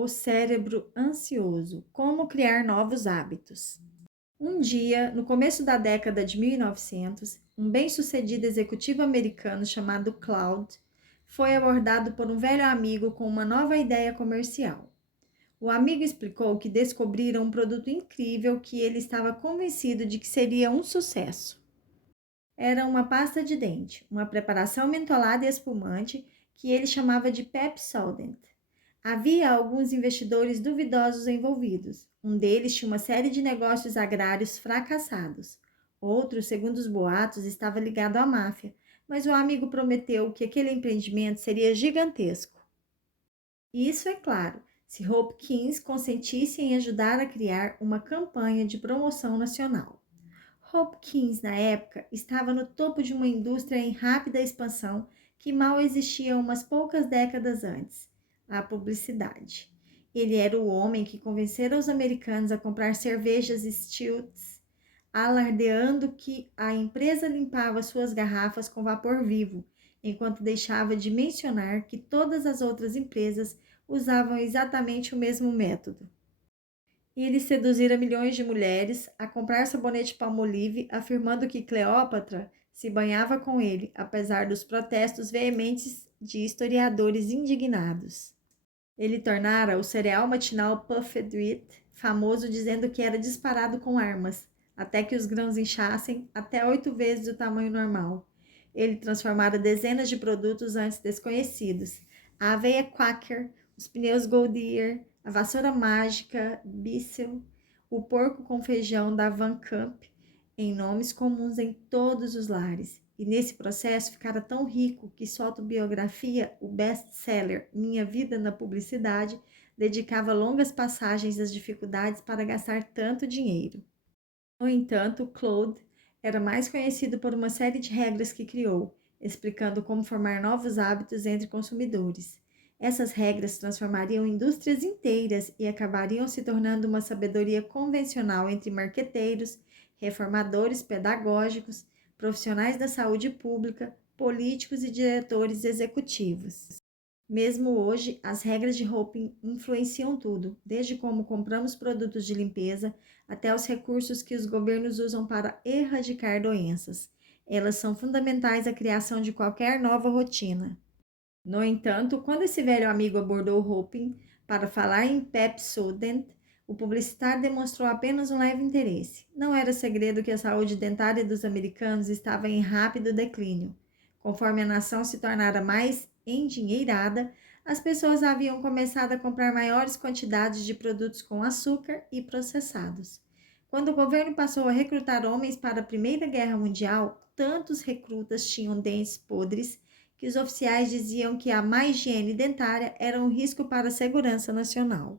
O cérebro ansioso. Como criar novos hábitos. Um dia, no começo da década de 1900, um bem-sucedido executivo americano chamado Claude foi abordado por um velho amigo com uma nova ideia comercial. O amigo explicou que descobriram um produto incrível que ele estava convencido de que seria um sucesso. Era uma pasta de dente, uma preparação mentolada e espumante que ele chamava de Pepsodent. Havia alguns investidores duvidosos envolvidos. Um deles tinha uma série de negócios agrários fracassados. Outro, segundo os boatos, estava ligado à máfia, mas o amigo prometeu que aquele empreendimento seria gigantesco. Isso é claro, se Hopkins consentisse em ajudar a criar uma campanha de promoção nacional. Hopkins, na época, estava no topo de uma indústria em rápida expansão que mal existia umas poucas décadas antes, a publicidade. Ele era o homem que convencera os americanos a comprar cervejas Stills, alardeando que a empresa limpava suas garrafas com vapor vivo, enquanto deixava de mencionar que todas as outras empresas usavam exatamente o mesmo método. Ele seduzira milhões de mulheres a comprar sabonete Palmolive, afirmando que Cleópatra se banhava com ele, apesar dos protestos veementes de historiadores indignados. Ele tornara o cereal matinal Puffed Wheat famoso, dizendo que era disparado com armas, até que os grãos inchassem até 8 vezes o tamanho normal. Ele transformara dezenas de produtos antes desconhecidos: a aveia Quaker, os pneus Goodyear, a vassoura mágica Bissell, o porco com feijão da Van Camp, em nomes comuns em todos os lares. E nesse processo ficara tão rico que sua autobiografia, o best-seller Minha Vida na Publicidade, dedicava longas passagens às dificuldades para gastar tanto dinheiro. No entanto, Claude era mais conhecido por uma série de regras que criou, explicando como formar novos hábitos entre consumidores. Essas regras transformariam indústrias inteiras e acabariam se tornando uma sabedoria convencional entre marqueteiros, reformadores pedagógicos, profissionais da saúde pública, políticos e diretores executivos. Mesmo hoje, as regras de Hopin influenciam tudo, desde como compramos produtos de limpeza até os recursos que os governos usam para erradicar doenças. Elas são fundamentais à criação de qualquer nova rotina. No entanto, quando esse velho amigo abordou Hopin para falar em Pepsodent, o publicitário demonstrou apenas um leve interesse. Não era segredo que a saúde dentária dos americanos estava em rápido declínio. Conforme a nação se tornara mais endinheirada, as pessoas haviam começado a comprar maiores quantidades de produtos com açúcar e processados. Quando o governo passou a recrutar homens para a Primeira Guerra Mundial, tantos recrutas tinham dentes podres que os oficiais diziam que a má higiene dentária era um risco para a segurança nacional.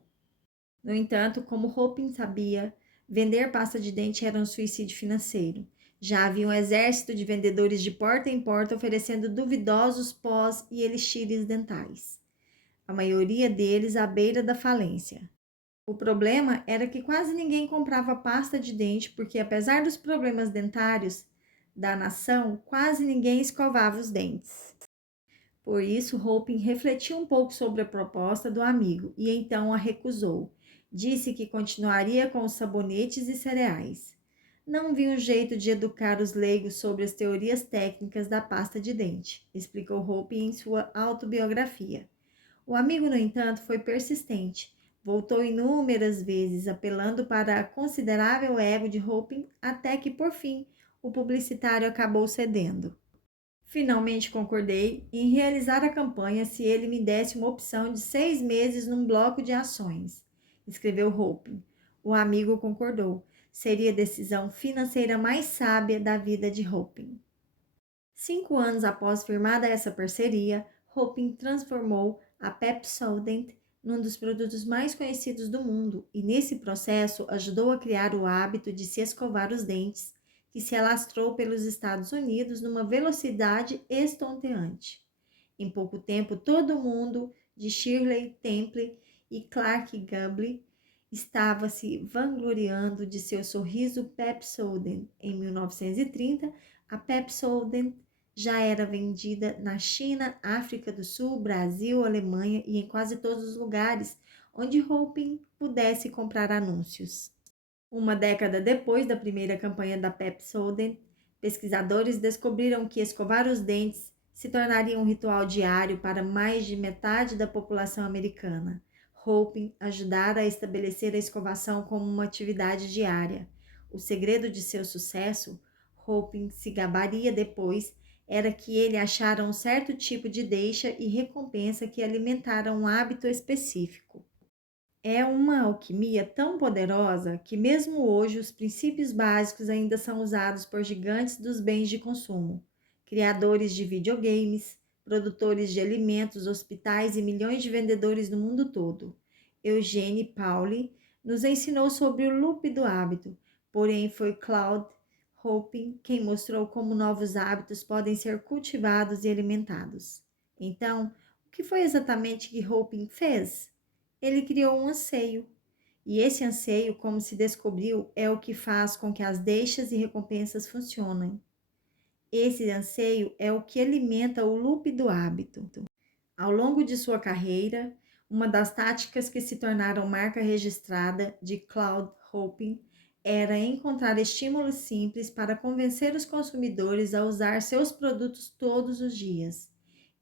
No entanto, como Hopkins sabia, vender pasta de dente era um suicídio financeiro. Já havia um exército de vendedores de porta em porta oferecendo duvidosos pós e elixires dentais. A maioria deles à beira da falência. O problema era que quase ninguém comprava pasta de dente porque, apesar dos problemas dentários da nação, quase ninguém escovava os dentes. Por isso, Hopin refletiu um pouco sobre a proposta do amigo e então a recusou. Disse que continuaria com os sabonetes e cereais. Não vi um jeito de educar os leigos sobre as teorias técnicas da pasta de dente, explicou Hopin em sua autobiografia. O amigo, no entanto, foi persistente. Voltou inúmeras vezes, apelando para o considerável ego de Hopin, até que, por fim, o publicitário acabou cedendo. Finalmente concordei em realizar a campanha se ele me desse uma opção de 6 meses num bloco de ações, escreveu Hopin. O amigo concordou. Seria a decisão financeira mais sábia da vida de Hopin. 5 anos após firmada essa parceria, Hopin transformou a Pepsodent num dos produtos mais conhecidos do mundo e, nesse processo, ajudou a criar o hábito de se escovar os dentes, que se alastrou pelos Estados Unidos numa velocidade estonteante. Em pouco tempo, todo mundo, de Shirley Temple e Clark Gable, estava se vangloriando de seu sorriso Pepsodent. Em 1930, a Pepsodent já era vendida na China, África do Sul, Brasil, Alemanha e em quase todos os lugares onde Hopin pudesse comprar anúncios. Uma década depois da primeira campanha da Pepsodent, pesquisadores descobriram que escovar os dentes se tornaria um ritual diário para mais de metade da população americana. Hopin ajudara a estabelecer a escovação como uma atividade diária. O segredo de seu sucesso, Hopin se gabaria depois, era que ele achara um certo tipo de deixa e recompensa que alimentara um hábito específico. É uma alquimia tão poderosa que, mesmo hoje, os princípios básicos ainda são usados por gigantes dos bens de consumo, criadores de videogames, produtores de alimentos, hospitais e milhões de vendedores no mundo todo. Eugene Pauli nos ensinou sobre o loop do hábito, porém foi Claude Hopin quem mostrou como novos hábitos podem ser cultivados e alimentados. Então, o que foi exatamente que Hopin fez? Ele criou um anseio. E esse anseio, como se descobriu, é o que faz com que as deixas e recompensas funcionem. Esse anseio é o que alimenta o loop do hábito. Ao longo de sua carreira, uma das táticas que se tornaram marca registrada de Claude Hopin era encontrar estímulos simples para convencer os consumidores a usar seus produtos todos os dias.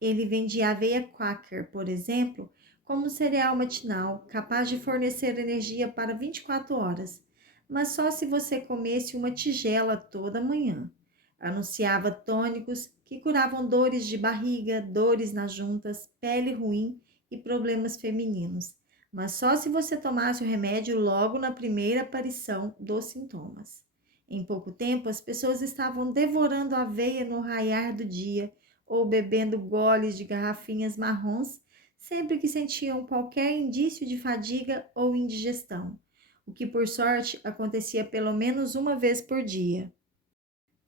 Ele vendia aveia Quaker, por exemplo, como um cereal matinal capaz de fornecer energia para 24 horas, mas só se você comesse uma tigela toda manhã. Anunciava tônicos que curavam dores de barriga, dores nas juntas, pele ruim e problemas femininos, mas só se você tomasse o remédio logo na primeira aparição dos sintomas. Em pouco tempo, as pessoas estavam devorando aveia no raiar do dia ou bebendo goles de garrafinhas marrons sempre que sentiam qualquer indício de fadiga ou indigestão, o que por sorte acontecia pelo menos uma vez por dia.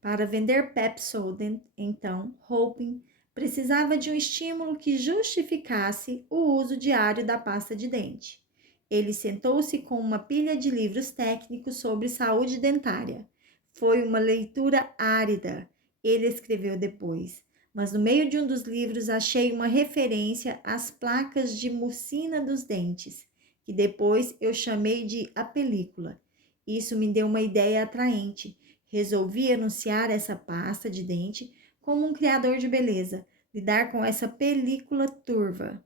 Para vender Pepsodent, então, Hopin precisava de um estímulo que justificasse o uso diário da pasta de dente. Ele sentou-se com uma pilha de livros técnicos sobre saúde dentária. Foi uma leitura árida, ele escreveu depois, mas no meio de um dos livros achei uma referência às placas de mucina dos dentes, que depois eu chamei de a película. Isso me deu uma ideia atraente. Resolvi anunciar essa pasta de dente como um criador de beleza, lidar com essa película turva.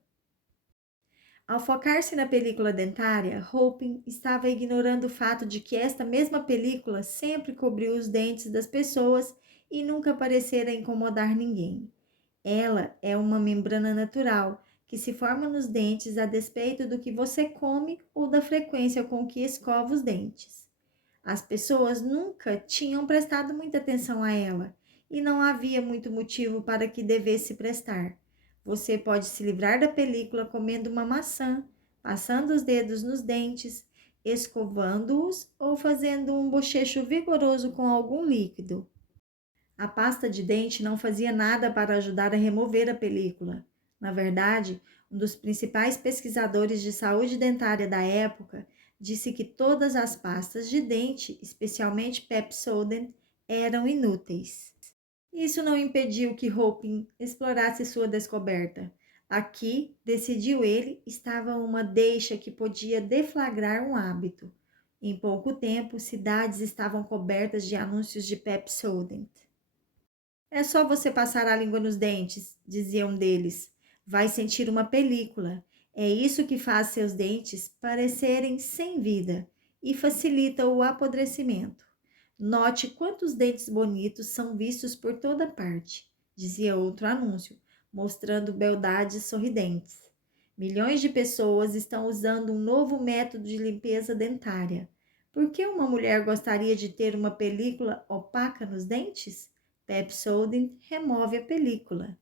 Ao focar-se na película dentária, Hopin estava ignorando o fato de que esta mesma película sempre cobriu os dentes das pessoas e nunca parecera incomodar ninguém. Ela é uma membrana natural que se forma nos dentes a despeito do que você come ou da frequência com que escova os dentes. As pessoas nunca tinham prestado muita atenção a ela e não havia muito motivo para que devesse prestar. Você pode se livrar da película comendo uma maçã, passando os dedos nos dentes, escovando-os ou fazendo um bochecho vigoroso com algum líquido. A pasta de dente não fazia nada para ajudar a remover a película. Na verdade, um dos principais pesquisadores de saúde dentária da época disse que todas as pastas de dente, especialmente Pepsodent, eram inúteis. Isso não impediu que Hopin explorasse sua descoberta. Aqui, decidiu ele, estava uma deixa que podia deflagrar um hábito. Em pouco tempo, cidades estavam cobertas de anúncios de Pepsodent. É só você passar a língua nos dentes, dizia um deles. Vai sentir uma película. É isso que faz seus dentes parecerem sem vida e facilita o apodrecimento. Note quantos dentes bonitos são vistos por toda parte, dizia outro anúncio, mostrando beldades sorridentes. Milhões de pessoas estão usando um novo método de limpeza dentária. Por que uma mulher gostaria de ter uma película opaca nos dentes? Pepsodent remove a película.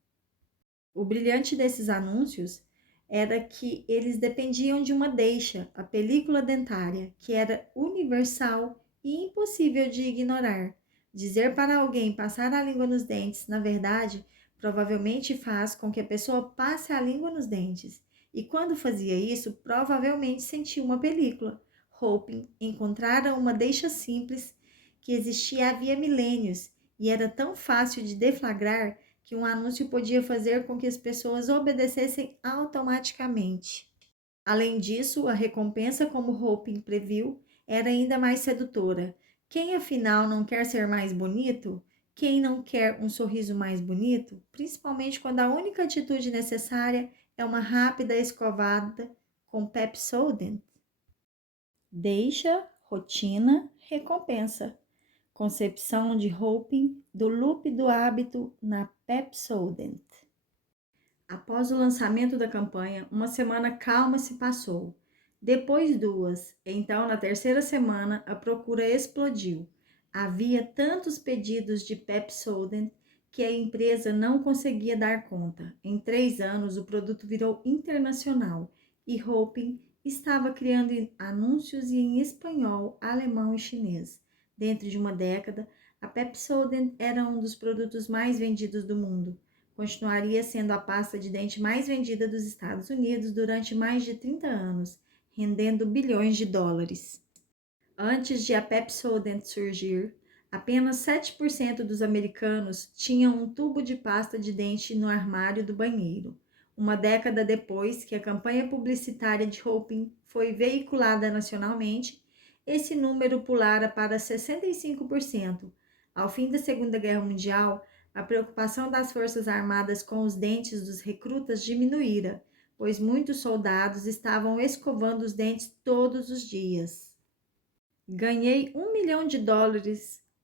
O brilhante desses anúncios era que eles dependiam de uma deixa, a película dentária, que era universal e impossível de ignorar. Dizer para alguém passar a língua nos dentes, na verdade, provavelmente faz com que a pessoa passe a língua nos dentes. E quando fazia isso, provavelmente sentia uma película. Hopin encontrara uma deixa simples que existia havia milênios e era tão fácil de deflagrar que um anúncio podia fazer com que as pessoas obedecessem automaticamente. Além disso, a recompensa, como Hopin previu, era ainda mais sedutora. Quem afinal não quer ser mais bonito? Quem não quer um sorriso mais bonito? Principalmente quando a única atitude necessária é uma rápida escovada com Pepsodent. Deixa, rotina, recompensa. Concepção de Hopin do loop do hábito na Pepsodent. Após o lançamento da campanha, uma semana calma se passou. Depois duas. Então, na terceira semana, a procura explodiu. Havia tantos pedidos de Pepsodent que a empresa não conseguia dar conta. Em 3 anos, o produto virou internacional e Hopin estava criando anúncios em espanhol, alemão e chinês. Dentro de uma década, a Pepsodent era um dos produtos mais vendidos do mundo. Continuaria sendo a pasta de dente mais vendida dos Estados Unidos durante mais de 30 anos, rendendo bilhões de dólares. Antes de a Pepsodent surgir, apenas 7% dos americanos tinham um tubo de pasta de dente no armário do banheiro. Uma década depois que a campanha publicitária de Hopin foi veiculada nacionalmente, esse número pulara para 65%. Ao fim da Segunda Guerra Mundial, a preocupação das Forças Armadas com os dentes dos recrutas diminuíra, pois muitos soldados estavam escovando os dentes todos os dias. Ganhei $1 milhão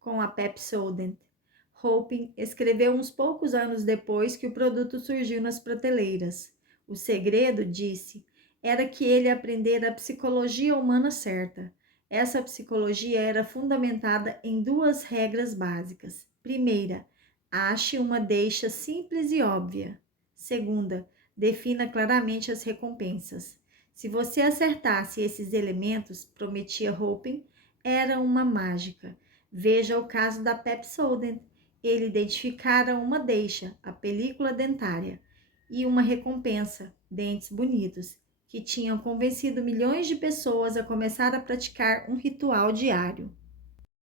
com a Pepsodent. Hopin escreveu uns poucos anos depois que o produto surgiu nas prateleiras. O segredo, disse, era que ele aprendera a psicologia humana certa. Essa psicologia era fundamentada em 2 regras básicas. Primeira, ache uma deixa simples e óbvia. Segunda, defina claramente as recompensas. Se você acertasse esses elementos, prometia Hopin, era uma mágica. Veja o caso da Pepsodent. Ele identificara uma deixa, a película dentária, e uma recompensa, dentes bonitos, que tinham convencido milhões de pessoas a começar a praticar um ritual diário.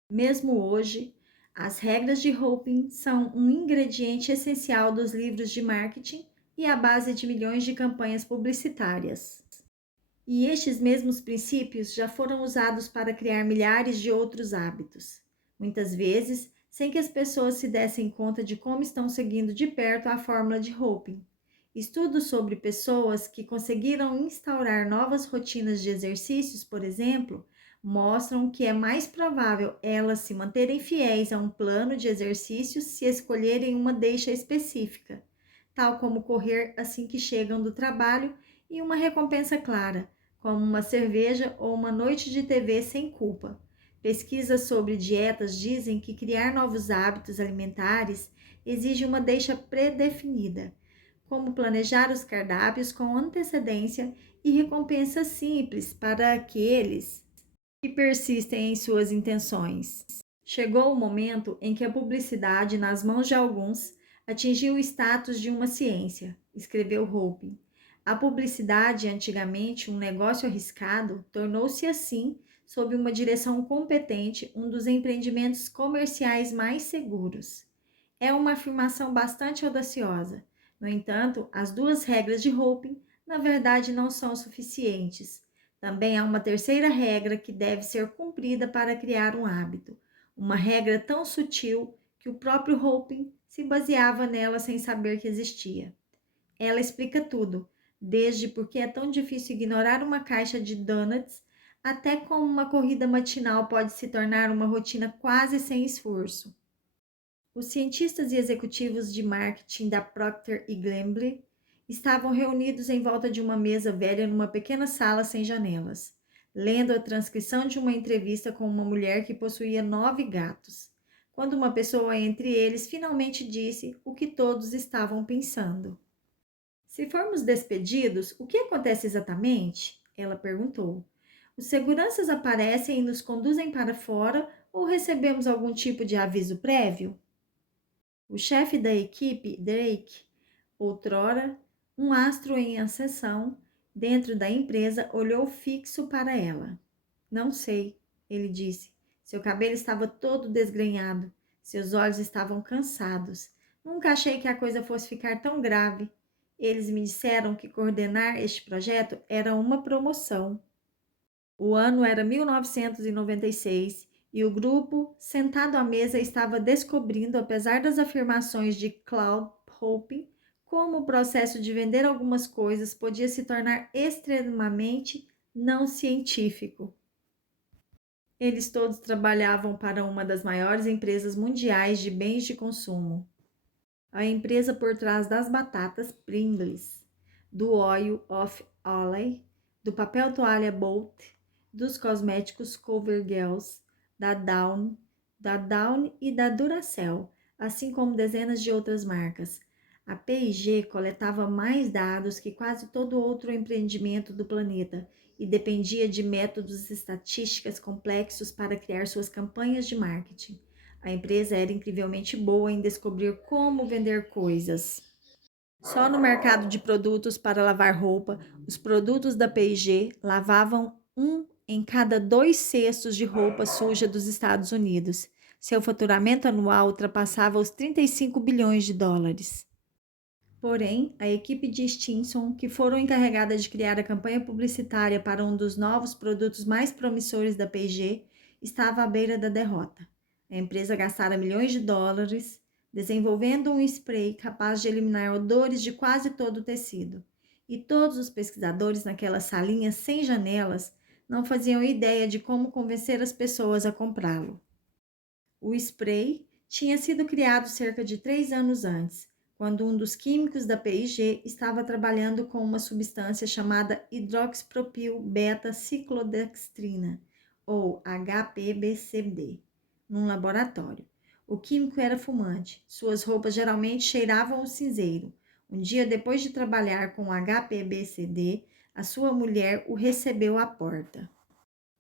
Mesmo hoje, as regras de Hopin são um ingrediente essencial dos livros de marketing e a base de milhões de campanhas publicitárias. E estes mesmos princípios já foram usados para criar milhares de outros hábitos, muitas vezes sem que as pessoas se dessem conta de como estão seguindo de perto a fórmula de Hopin. Estudos sobre pessoas que conseguiram instaurar novas rotinas de exercícios, por exemplo, mostram que é mais provável elas se manterem fiéis a um plano de exercícios se escolherem uma deixa específica, tal como correr assim que chegam do trabalho e uma recompensa clara, como uma cerveja ou uma noite de TV sem culpa. Pesquisas sobre dietas dizem que criar novos hábitos alimentares exige uma deixa pré-definida, como planejar os cardápios com antecedência e recompensas simples para aqueles que persistem em suas intenções. Chegou o momento em que a publicidade, nas mãos de alguns, atingiu o status de uma ciência, escreveu Hopin. A publicidade, antigamente um negócio arriscado, tornou-se assim, sob uma direção competente, um dos empreendimentos comerciais mais seguros. É uma afirmação bastante audaciosa. No entanto, as 2 regras de Hopin, na verdade, não são suficientes. Também há uma terceira regra que deve ser cumprida para criar um hábito. Uma regra tão sutil que o próprio Hopin se baseava nela sem saber que existia. Ela explica tudo, desde por que é tão difícil ignorar uma caixa de donuts, até como uma corrida matinal pode se tornar uma rotina quase sem esforço. Os cientistas e executivos de marketing da Procter & Gamble estavam reunidos em volta de uma mesa velha numa pequena sala sem janelas, lendo a transcrição de uma entrevista com uma mulher que possuía 9 gatos, quando uma pessoa entre eles finalmente disse o que todos estavam pensando. Se formos despedidos, o que acontece exatamente? Ela perguntou. Os seguranças aparecem e nos conduzem para fora ou recebemos algum tipo de aviso prévio? O chefe da equipe, Drake, outrora um astro em ascensão dentro da empresa, olhou fixo para ela. Não sei, ele disse. Seu cabelo estava todo desgrenhado, seus olhos estavam cansados. Nunca achei que a coisa fosse ficar tão grave. Eles me disseram que coordenar este projeto era uma promoção. O ano era 1996 e o grupo, sentado à mesa, estava descobrindo, apesar das afirmações de Claude Hope, como o processo de vender algumas coisas podia se tornar extremamente não científico. Eles todos trabalhavam para uma das maiores empresas mundiais de bens de consumo, a empresa por trás das batatas Pringles, do Oil of Olay, do papel toalha Bolt, dos cosméticos CoverGirls, da Downy e da Duracell, assim como dezenas de outras marcas. A P&G coletava mais dados que quase todo outro empreendimento do planeta e dependia de métodos estatísticos complexos para criar suas campanhas de marketing. A empresa era incrivelmente boa em descobrir como vender coisas. Só no mercado de produtos para lavar roupa, os produtos da P&G lavavam 1 em cada 2 cestos de roupa suja dos Estados Unidos. Seu faturamento anual ultrapassava os 35 bilhões de dólares. Porém, a equipe de Stinson, que foram encarregada de criar a campanha publicitária para um dos novos produtos mais promissores da P&G, estava à beira da derrota. A empresa gastara milhões de dólares desenvolvendo um spray capaz de eliminar odores de quase todo o tecido. E todos os pesquisadores naquela salinha sem janelas não faziam ideia de como convencer as pessoas a comprá-lo. O spray tinha sido criado cerca de 3 anos antes, quando um dos químicos da P&G estava trabalhando com uma substância chamada hidroxipropil beta-ciclodextrina, ou HPBCD, num laboratório. O químico era fumante, suas roupas geralmente cheiravam o cinzeiro. Um dia depois de trabalhar com o HPBCD, a sua mulher o recebeu à porta.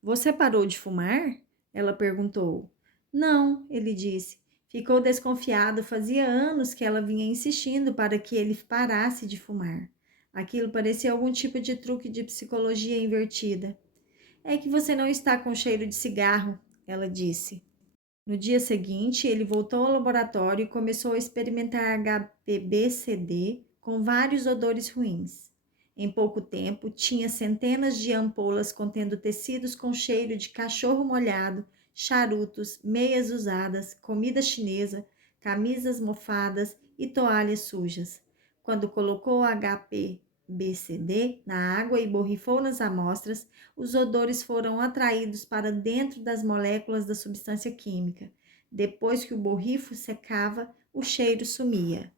Você parou de fumar? Ela perguntou. Não, ele disse. Ficou desconfiado, fazia anos que ela vinha insistindo para que ele parasse de fumar. Aquilo parecia algum tipo de truque de psicologia invertida. É que você não está com cheiro de cigarro, ela disse. No dia seguinte, ele voltou ao laboratório e começou a experimentar HPBCD com vários odores ruins. Em pouco tempo, tinha centenas de ampolas contendo tecidos com cheiro de cachorro molhado, charutos, meias usadas, comida chinesa, camisas mofadas e toalhas sujas. Quando colocou o HPBCD na água e borrifou nas amostras, os odores foram atraídos para dentro das moléculas da substância química. Depois que o borrifo secava, o cheiro sumia.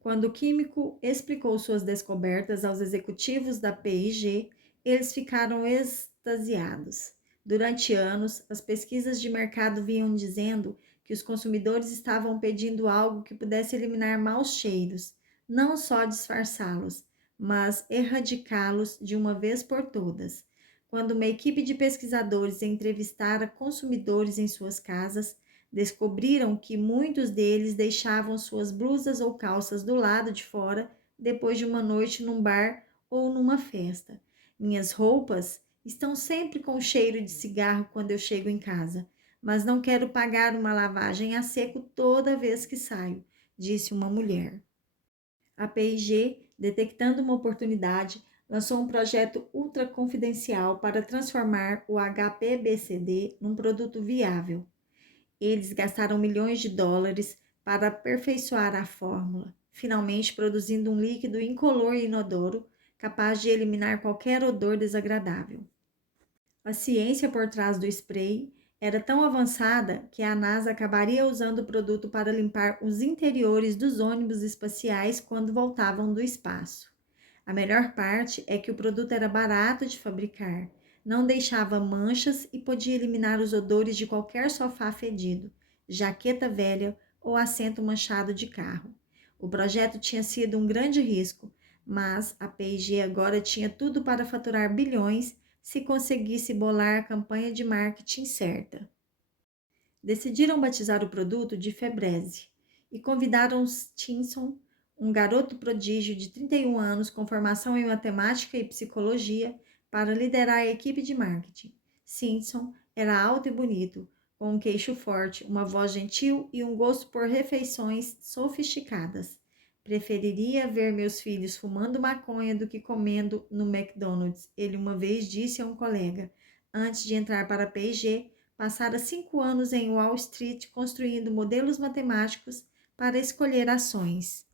Quando o químico explicou suas descobertas aos executivos da P&G, eles ficaram extasiados. Durante anos, as pesquisas de mercado vinham dizendo que os consumidores estavam pedindo algo que pudesse eliminar maus cheiros, não só disfarçá-los, mas erradicá-los de uma vez por todas. Quando uma equipe de pesquisadores entrevistara consumidores em suas casas, descobriram que muitos deles deixavam suas blusas ou calças do lado de fora depois de uma noite num bar ou numa festa. Minhas roupas estão sempre com cheiro de cigarro quando eu chego em casa, mas não quero pagar uma lavagem a seco toda vez que saio, disse uma mulher. A P&G, detectando uma oportunidade, lançou um projeto ultra confidencial para transformar o HPBCD num produto viável. Eles gastaram milhões de dólares para aperfeiçoar a fórmula, finalmente produzindo um líquido incolor e inodoro capaz de eliminar qualquer odor desagradável. A ciência por trás do spray era tão avançada que a NASA acabaria usando o produto para limpar os interiores dos ônibus espaciais quando voltavam do espaço. A melhor parte é que o produto era barato de fabricar, não deixava manchas e podia eliminar os odores de qualquer sofá fedido, jaqueta velha ou assento manchado de carro. O projeto tinha sido um grande risco, mas a P&G agora tinha tudo para faturar bilhões se conseguisse bolar a campanha de marketing certa. Decidiram batizar o produto de Febreze e convidaram Stinson, um garoto prodígio de 31 anos com formação em matemática e psicologia, para liderar a equipe de marketing. Stinson era alto e bonito, com um queixo forte, uma voz gentil e um gosto por refeições sofisticadas. Preferiria ver meus filhos fumando maconha do que comendo no McDonald's, ele uma vez disse a um colega. Antes de entrar para a P&G, passara 5 anos em Wall Street construindo modelos matemáticos para escolher ações.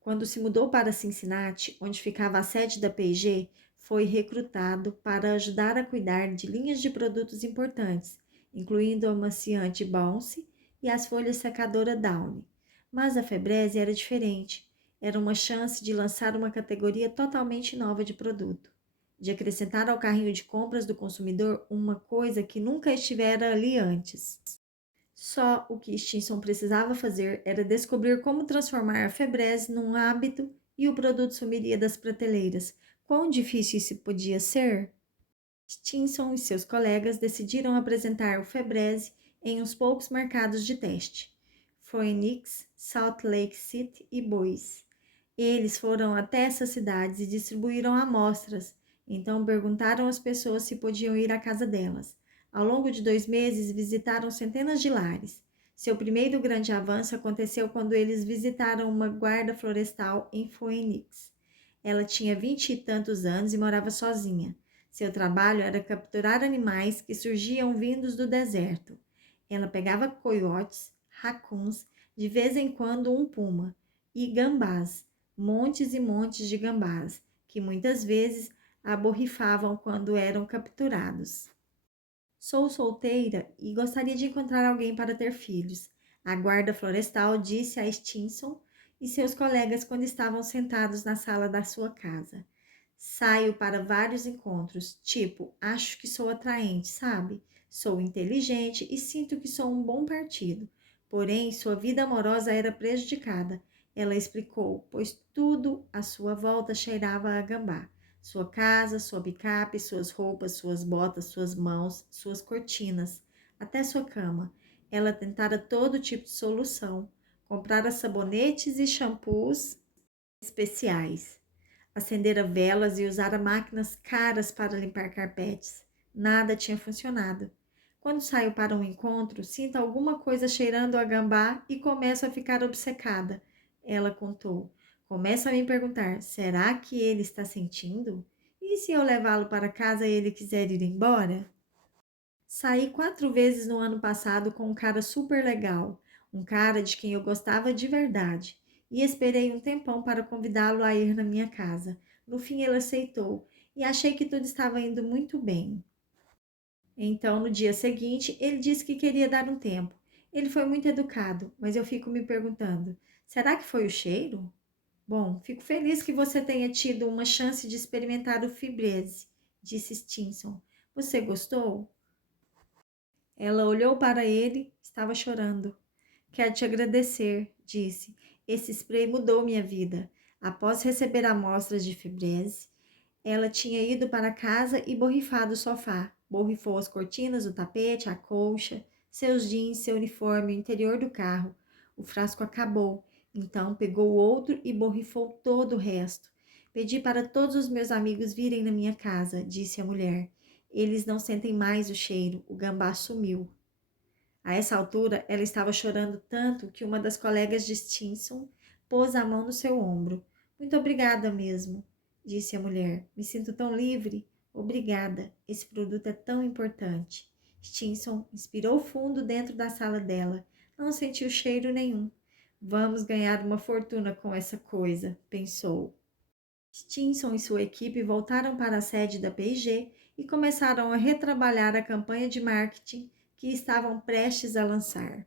Quando se mudou para Cincinnati, onde ficava a sede da P&G, foi recrutado para ajudar a cuidar de linhas de produtos importantes, incluindo o amaciante Bounce e as folhas secadora Downy. Mas a Febreze era diferente. Era uma chance de lançar uma categoria totalmente nova de produto, de acrescentar ao carrinho de compras do consumidor uma coisa que nunca estivera ali antes. Só o que Stinson precisava fazer era descobrir como transformar a Febreze num hábito e o produto sumiria das prateleiras. Quão difícil isso podia ser? Stinson e seus colegas decidiram apresentar o Febreze em uns poucos mercados de teste. Phoenix, Salt Lake City e Boise. Eles foram até essas cidades e distribuíram amostras. Então perguntaram às pessoas se podiam ir à casa delas. Ao longo de 2 meses, visitaram centenas de lares. Seu primeiro grande avanço aconteceu quando eles visitaram uma guarda florestal em Phoenix. Ela tinha 20 e tantos anos e morava sozinha. Seu trabalho era capturar animais que surgiam vindos do deserto. Ela pegava coiotes, racuns, de vez em quando um puma, e gambás, montes e montes de gambás, que muitas vezes aborrifavam quando eram capturados. Sou solteira e gostaria de encontrar alguém para ter filhos. A guarda florestal disse a Stinson e seus colegas quando estavam sentados na sala da sua casa. Saio para vários encontros, tipo, acho que sou atraente, sabe? Sou inteligente e sinto que sou um bom partido. Porém, sua vida amorosa era prejudicada. Ela explicou, pois tudo à sua volta cheirava a gambá. Sua casa, sua bicape, suas roupas, suas botas, suas mãos, suas cortinas, até sua cama. Ela tentara todo tipo de solução. Comprara sabonetes e shampoos especiais. Acendera velas e usara máquinas caras para limpar carpetes. Nada tinha funcionado. Quando saio para um encontro, sinto alguma coisa cheirando a gambá e começo a ficar obcecada. Ela contou. Começo a me perguntar, será que ele está sentindo? E se eu levá-lo para casa e ele quiser ir embora? Saí 4 vezes no ano passado com um cara super legal, um cara de quem eu gostava de verdade, e esperei um tempão para convidá-lo a ir na minha casa. No fim ele aceitou, e achei que tudo estava indo muito bem. Então, no dia seguinte, ele disse que queria dar um tempo. Ele foi muito educado, mas eu fico me perguntando, será que foi o cheiro? Bom, fico feliz que você tenha tido uma chance de experimentar o Fibreze, disse Stinson. Você gostou? Ela olhou para ele, estava chorando. Quero te agradecer, disse. Esse spray mudou minha vida. Após receber amostras de Fibreze, ela tinha ido para casa e borrifado o sofá. Borrifou as cortinas, o tapete, a colcha, seus jeans, seu uniforme, o interior do carro. O frasco acabou. Então pegou outro e borrifou todo o resto. Pedi para todos os meus amigos virem na minha casa, disse a mulher. Eles não sentem mais o cheiro, o gambá sumiu. A essa altura, ela estava chorando tanto que uma das colegas de Stinson pôs a mão no seu ombro. Muito obrigada mesmo, disse a mulher. Me sinto tão livre. Obrigada, esse produto é tão importante. Stinson inspirou fundo dentro da sala dela. Não sentiu cheiro nenhum. Vamos ganhar uma fortuna com essa coisa, pensou. Stinson e sua equipe voltaram para a sede da P&G e começaram a retrabalhar a campanha de marketing que estavam prestes a lançar.